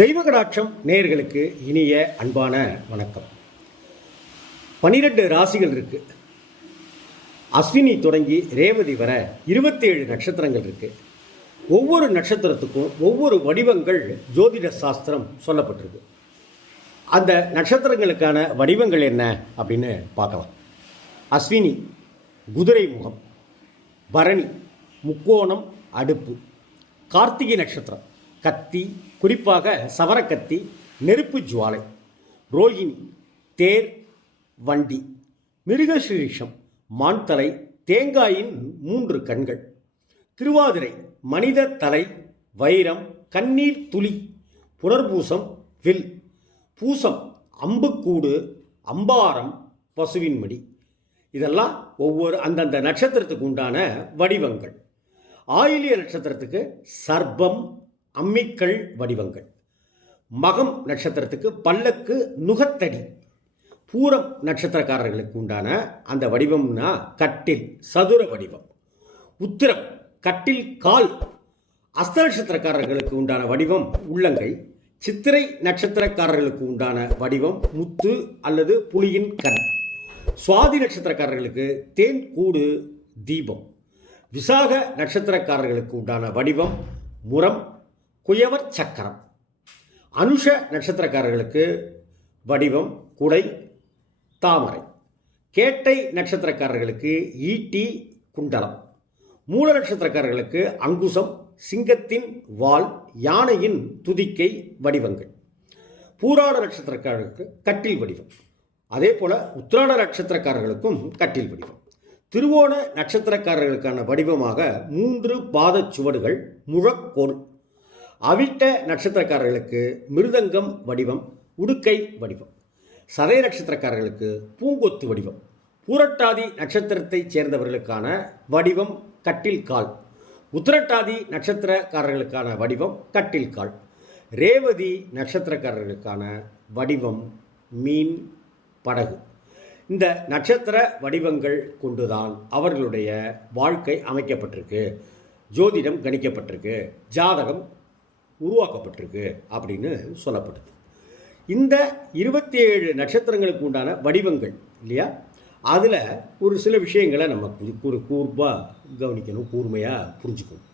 தெய்வ கடாட்சம் நேயர்களுக்கு இனிய அன்பான வணக்கம். பனிரெண்டு ராசிகள் இருக்கு. அஸ்வினி தொடங்கி ரேவதி வர இருபத்தேழு நட்சத்திரங்கள் இருக்கு. ஒவ்வொரு நட்சத்திரத்துக்கும் ஒவ்வொரு வடிவங்கள் ஜோதிட சாஸ்திரம் சொல்லப்பட்டிருக்கு. அந்த நட்சத்திரங்களுக்கான வடிவங்கள் என்ன அப்படின்னு பார்க்கலாம். அஸ்வினி குதிரை முகம் பரணி முக்கோணம் அடுப்பு கார்த்திகை நட்சத்திரம். கத்தி குறிப்பாக சவரக்கத்தி நெருப்பு ஜுவாலை ரோகிணி தேர் வண்டி மிருகசீரிஷம் மான்தலை தேங்காயின் மூன்று கண்கள் திருவாதிரை மனித தலை வைரம் கண்ணீர் துளி புனர்பூசம் வில் பூசம் அம்புக்கூடு அம்பாரம் பசுவின் மடி. இதெல்லாம் ஒவ்வொரு அந்தந்த நட்சத்திரத்துக்கு உண்டான வடிவங்கள். ஆயிலிய நட்சத்திரத்துக்கு சர்பம் அம்மிக்கல் வடிவங்கள். மகம் நட்சத்திரத்துக்கு பல்லக்கு நுகத்தடி. பூரம் நட்சத்திரக்காரர்களுக்கு உண்டான அந்த வடிவம்னா கட்டில் சதுர வடிவம். உத்திரம் கட்டில் கால். அஸ்த நட்சத்திரக்காரர்களுக்கு உண்டான வடிவம் உள்ளங்கை. சித்திரை நட்சத்திரக்காரர்களுக்கு உண்டான வடிவம் முத்து அல்லது புலியின் கண். சுவாதி நட்சத்திரக்காரர்களுக்கு தேன் கூடு தீபம். விசாக நட்சத்திரக்காரர்களுக்கு உண்டான வடிவம் முரம் குயவர் சக்கரம். அனுஷ நட்சத்திரக்காரர்களுக்கு வடிவம் குடை தாமரை. கேட்டை நட்சத்திரக்காரர்களுக்கு ஈட்டி குண்டலம். மூல நட்சத்திரக்காரர்களுக்கு அங்குசம் சிங்கத்தின் வால் யானையின் துதிக்கை வடிவங்கள். பூராட நட்சத்திரக்காரர்களுக்கு கட்டில் வடிவம். அதே போல உத்திராட நட்சத்திரக்காரர்களுக்கும் கட்டில் வடிவம். திருவோண நட்சத்திரக்காரர்களுக்கான வடிவமாக மூன்று பாதச் சுவடுகள் முழக்கோள் அவிட்ட நட்சத்திரக்காரர்களுக்கு மிருதங்கம் வடிவம் உடுக்கை வடிவம். சதய நட்சத்திரக்காரர்களுக்கு பூங்கொத்து வடிவம். பூரட்டாதி நட்சத்திரத்தைச் சேர்ந்தவர்களுக்கான வடிவம் கட்டில் கால். உத்திரட்டாதி நட்சத்திரக்காரர்களுக்கான வடிவம் கட்டில் கால். ரேவதி நட்சத்திரக்காரர்களுக்கான வடிவம் மீன் படகு. இந்த நட்சத்திர வடிவங்கள் கொண்டுதான் அவர்களுடைய வாழ்க்கை அமைக்கப்பட்டிருக்கு. ஜோதிடம் கணிக்கப்பட்டிருக்கு. ஜாதகம் உருவாக்கப்பட்டிருக்கு அப்படின்னு சொல்லப்படுது. இந்த இருபத்தி ஏழு நட்சத்திரங்களுக்கு உண்டான வடிவங்கள் இல்லையா? அதில் ஒரு சில விஷயங்களை நம்ம ஒரு கூர்ப்பாக கவனிக்கணும் கூர்மையாக புரிஞ்சுக்கணும்.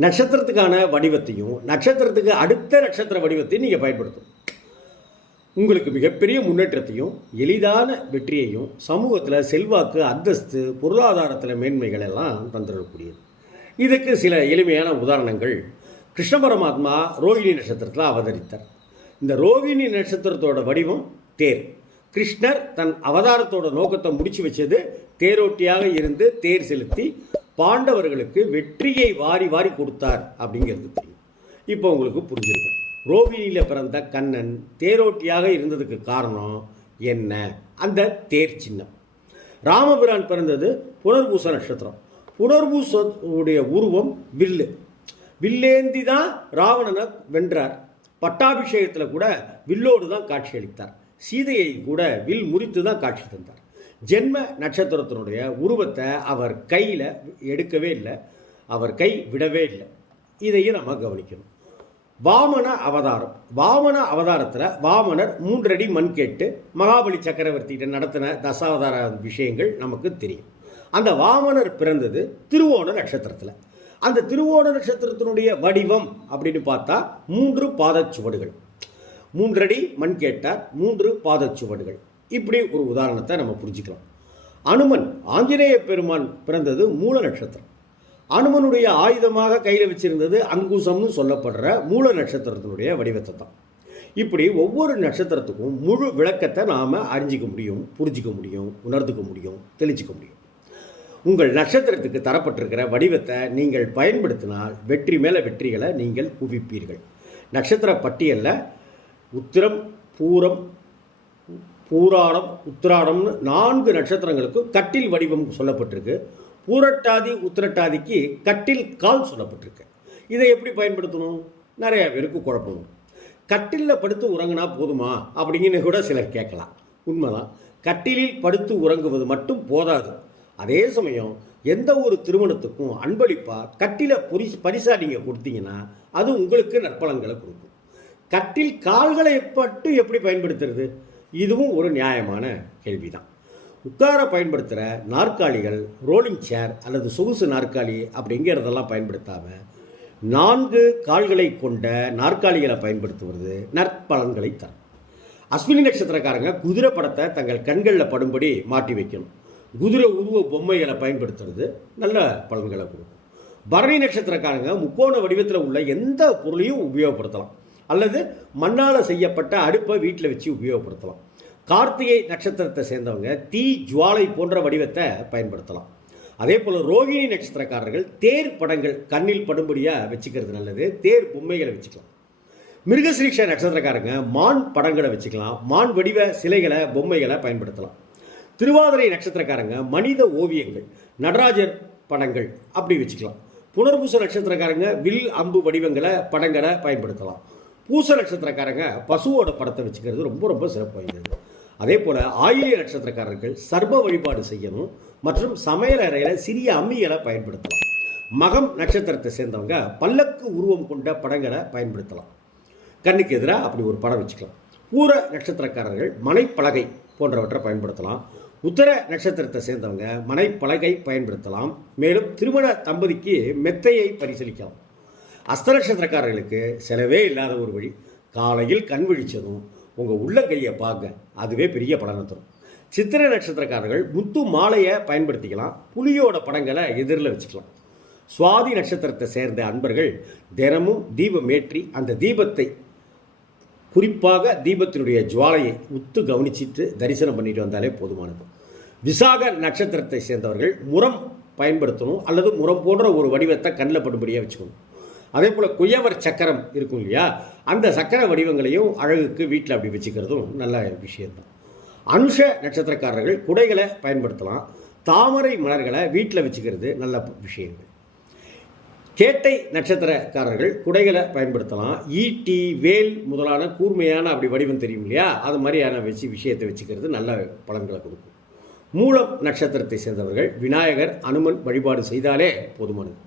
நட்சத்திரத்துக்கான வடிவத்தையும் நட்சத்திரத்துக்கு அடுத்த நட்சத்திர வடிவத்தையும் நீங்கள் பயன்படுத்தணும். உங்களுக்கு மிகப்பெரிய முன்னேற்றத்தையும் எளிதான வெற்றியையும் சமூகத்தில் செல்வாக்கு அந்தஸ்து பொருளாதாரத்தில் மேன்மைகள் எல்லாம் தந்துடக்கூடியது இதுக்கு சில எளிமையான உதாரணங்கள். கிருஷ்ண பரமாத்மா ரோகிணி நட்சத்திரத்தில் அவதரித்தார். இந்த ரோகிணி நட்சத்திரத்தோட வடிவம் தேர். கிருஷ்ணர் தன் அவதாரத்தோட நோக்கத்தை முடிச்சு வச்சது தேரோட்டியாக இருந்து தேர் செலுத்தி பாண்டவர்களுக்கு வெற்றியை வாரி வாரி கொடுத்தார் அப்படிங்கிறது தெரியும். இப்போ உங்களுக்கு புரிஞ்சிருக்கும். ரோகிணியில் பிறந்த கண்ணன் தேரோட்டியாக இருந்ததுக்கு காரணம் என்ன? அந்த தேர் சின்னம். ராமபிரான் பிறந்தது புனர்பூச நட்சத்திரம். புனர்பூச உடைய உருவம் வில்லு. வில்லேந்தி தான் ராவணனை வென்றார். பட்டாபிஷேகத்தில் கூட வில்லோடு தான் காட்சியளித்தார் சீதையை கூட வில் முறித்து தான் காட்சி தந்தார். ஜென்ம நட்சத்திரத்தினுடைய உருவத்தை அவர் கையில் எடுக்கவே இல்லை. அவர் கை விடவே இல்லை. இதையும் நம்ம கவனிக்கணும். வாமன அவதாரம். வாமன அவதாரத்தில் வாமனர் மூன்றடி மண் கேட்டு மகாபலி சக்கரவர்த்திகிட்ட நடத்தின தசாவதார விஷயங்கள் நமக்கு தெரியும். அந்த வாமனர் பிறந்தது திருவோண நட்சத்திரத்தில். அந்த திருவோண நட்சத்திரத்தினுடைய வடிவம் அப்படின்னு பார்த்தா மூன்று பாதச்சுவடுகள். மூன்றடி மண் கேட்டார் மூன்று பாதச்சுவடுகள். இப்படி ஒரு உதாரணத்தை நம்ம புரிஞ்சுக்கலாம். அனுமன் ஆஞ்சநேய பெருமான் பிறந்தது மூல நட்சத்திரம். அனுமனுடைய ஆயுதமாக கையில் வச்சிருந்தது அங்குசம்னு சொல்லப்படுற மூல நட்சத்திரத்தினுடைய வடிவத்தை தான். இப்படி ஒவ்வொரு நட்சத்திரத்துக்கும் முழு விளக்கத்தை நாம் அறிஞ்சிக்க முடியும் புரிஞ்சிக்க முடியும் உணர்ந்துக்க முடியும் தெளிச்சிக்க முடியும். உங்கள் நட்சத்திரத்துக்கு தரப்பட்டிருக்கிற வடிவத்தை நீங்கள் பயன்படுத்தினால் வெற்றி மேலே வெற்றிகளை நீங்கள் குவிப்பீர்கள். நட்சத்திர பட்டியலில் உத்திரம் பூரம் பூராடம் உத்திராடம்னு நான்கு நட்சத்திரங்களுக்கும் கட்டில் வடிவம் சொல்லப்பட்டிருக்கு. பூரட்டாதி உத்திரட்டாதிக்கு கட்டில் கால் சொல்லப்பட்டிருக்கு. இதை எப்படி பயன்படுத்தணும்? நிறைய பேருக்கு குழப்பம் கட்டிலில் படுத்து உறங்கினா போதுமா? அப்படிங்கன்னு கூட சிலர் கேட்கலாம். உண்மைதான். கட்டிலில் படுத்து உறங்குவது மட்டும் போதாது. அதே சமயம் எந்த ஒரு திருமணத்துக்கும் அன்பளிப்பாக கட்டில பொரி பரிசா நீங்கள் கொடுத்தீங்கன்னா அது உங்களுக்கு நற்பலன்களை கொடுக்கும். கட்டில் கால்களை பட்டு எப்படி பயன்படுத்துறது? இதுவும் ஒரு நியாயமான கேள்விதான். உட்கார பயன்படுத்துகிற நாற்காலிகள் ரோலிங் சேர் அல்லது சொகுசு நாற்காலி அப்படிங்கிறதெல்லாம் பயன்படுத்தாமல் நான்கு கால்களை கொண்ட நாற்காலிகளை பயன்படுத்துவது நற்பலன்களை தரும். அஸ்வினி நட்சத்திரக்காரங்க குதிரை படத்தை தங்கள் கண்களில் படும்படி மாட்டி வைக்கணும். குதிரை உருவ பொம்மைகளை பயன்படுத்துறது நல்ல பலன்களை கொடுக்கும். பரணி நட்சத்திரக்காரங்க முக்கோண வடிவத்தில் உள்ள எந்த பொருளையும் உபயோகப்படுத்தலாம். அல்லது மண்ணால் செய்யப்பட்ட அடுப்பை வீட்டில் வச்சு உபயோகப்படுத்தலாம். கார்த்திகை நட்சத்திரத்தை சேர்ந்தவங்க தீ ஜுவாலை போன்ற வடிவத்தை பயன்படுத்தலாம். அதே போல் ரோகிணி நட்சத்திரக்காரர்கள் தேர் படங்கள் கண்ணில் படும்படியாக வச்சுக்கிறது நல்லது. தேர் பொம்மைகளை வச்சுக்கலாம். மிருகசிரீஷ நட்சத்திரக்காரங்க மான் படங்களை வச்சுக்கலாம். மான் வடிவ சிலைகளை பொம்மைகளை பயன்படுத்தலாம். திருவாதிரை நட்சத்திரக்காரங்க மனித ஓவியங்கள் நடராஜர் படங்கள் அப்படி வச்சுக்கலாம். புனர்பூச நட்சத்திரக்காரங்க வில் அம்பு வடிவங்களை படங்களை பயன்படுத்தலாம். பூச நட்சத்திரக்காரங்க பசுவோட படத்தை வச்சுக்கிறது ரொம்ப ரொம்ப சிறப்பு வாய்ந்தது. அதே போல் ஆயிலிய நட்சத்திரக்காரர்கள் சர்ப வழிபாடு செய்யணும் மற்றும் சமையல் அறையில் சிறிய அம்மிகளை பயன்படுத்தலாம். மகம் நட்சத்திரத்தை சேர்ந்தவங்க பல்லக்கு உருவம் கொண்ட படங்களை பயன்படுத்தலாம். கண்ணுக்கு எதிராக அப்படி ஒரு படம் வச்சுக்கலாம். பூர நட்சத்திரக்காரர்கள் மனைப்பலகை போன்றவற்றை பயன்படுத்தலாம். உத்தர நட்சத்திரத்தை சேர்ந்தவங்க மனைப்பலகை பயன்படுத்தலாம். மேலும் திருமண தம்பதிக்கு மெத்தையை பரிசீலிக்கலாம். அஸ்த நட்சத்திரக்காரர்களுக்கு செலவே இல்லாத ஒரு வழி. காலையில் கண் விழிச்சதும் உங்கள் உள்ளங்கையை பார்க்க அதுவே பெரிய பலனை தரும். சித்திரை நட்சத்திரக்காரர்கள் முத்து மாலையை பயன்படுத்திக்கலாம். புலியோட படங்களை எதிரில் வச்சுக்கலாம். சுவாதி நட்சத்திரத்தை சேர்ந்த அன்பர்கள் தினமும் தீபம் ஏற்றி அந்த தீபத்தை குறிப்பாக தீபத்தினுடைய ஜுவாலையை உத்து கவனிச்சிட்டு தரிசனம் பண்ணிட்டு வந்தாலே போதுமானது விசாக நட்சத்திரத்தை சேர்ந்தவர்கள் முரம் பயன்படுத்தணும் அல்லது முரம் போன்ற ஒரு வடிவத்தை கண்ணில் படும்படியாக வச்சுக்கணும். அதே போல் குயவர் சக்கரம் இருக்கும் இல்லையா? அந்த சக்கர வடிவங்களையும் அழகுக்கு வீட்டில் அப்படி வச்சுக்கிறதும் நல்ல விஷயந்தான் அனுஷ நட்சத்திரக்காரர்கள் குடைகளை பயன்படுத்தலாம். தாமரை மலர்களை வீட்டில் வச்சுக்கிறது நல்ல விஷயங்கள். கேட்டை நட்சத்திரக்காரர்கள் குடைகளை பயன்படுத்தலாம். ஈட்டி வேல் முதலான கூர்மையான அப்படி வடிவம் தெரியும் இல்லையா? அது மாதிரியான வச்சு விஷயத்தை வச்சுக்கிறது நல்ல பலன்களை கொடுக்கும். மூலம் நட்சத்திரத்தை சேர்ந்தவர்கள் விநாயகர் அனுமன் வழிபாடு செய்தாலே போதுமானது.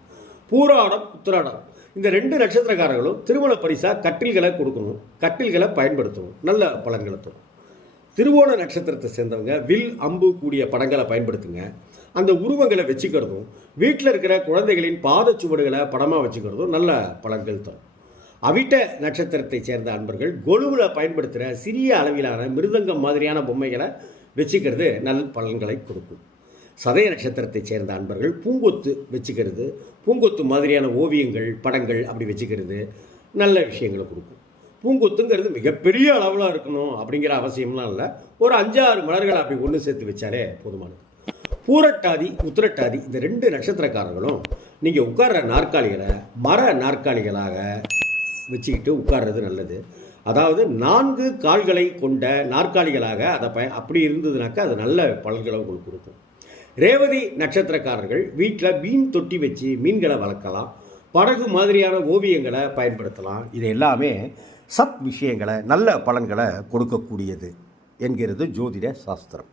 பூராடம் உத்திராடம். இந்த ரெண்டு நட்சத்திரக்காரர்களும் திருமண பரிசாக கட்டில்களை கொடுக்கணும். கட்டில்களை பயன்படுத்தணும். நல்ல பலன்களை தரும். திருவோண நட்சத்திரத்தை சேர்ந்தவங்க வில் அம்பு கூடிய படங்களை பயன்படுத்துங்க. அந்த உருவங்களை வச்சுக்கிறதும் வீட்டில் இருக்கிற குழந்தைகளின் பாதச்சுவடுகளை படமாக வச்சுக்கிறதும் நல்ல பலன்கள் தரும். அவிட்ட நட்சத்திரத்தை சேர்ந்த அன்பர்கள் கொலுவில் பயன்படுத்துகிற சிறிய அளவிலான மிருதங்கம் மாதிரியான பொம்மைகளை வச்சுக்கிறது நல் பலன்களை கொடுக்கும். சதய நட்சத்திரத்தை சேர்ந்த அன்பர்கள் பூங்கொத்து வச்சுக்கிறது பூங்கொத்து மாதிரியான ஓவியங்கள் படங்கள் அப்படி வச்சுக்கிறது நல்ல விஷயங்களை கொடுக்கும். பூங்கொத்துங்கிறது மிகப்பெரிய அளவில் இருக்கணும் அப்படிங்கிற அவசியம்லாம் இல்லை. ஒரு அஞ்சாறு மலர்கள் அப்படி ஒன்று சேர்த்து வச்சாலே போதுமானது. பூரட்டாதி உத்திரட்டாதி இந்த ரெண்டு நட்சத்திரக்காரர்களும் நீங்கள் உட்கார்ற நாற்காலிகளை மர நாற்காலிகளாக வச்சுக்கிட்டு உட்கார்றது நல்லது. அதாவது நான்கு கால்களை கொண்ட நாற்காலிகளாக அதை பய அப்படி இருந்ததுனாக்கா அது நல்ல பலன்களை உங்களுக்கு கொடுக்கும். ரேவதி நட்சத்திரக்காரர்கள் வீட்டில் மீன் தொட்டி வச்சு மீன்களை வளர்க்கலாம். படகு மாதிரியான ஓவியங்களை பயன்படுத்தலாம். இது எல்லாமே சத் விஷயங்களை நல்ல பலன்களை கொடுக்கக்கூடியது என்கிறது ஜோதிட சாஸ்திரம்.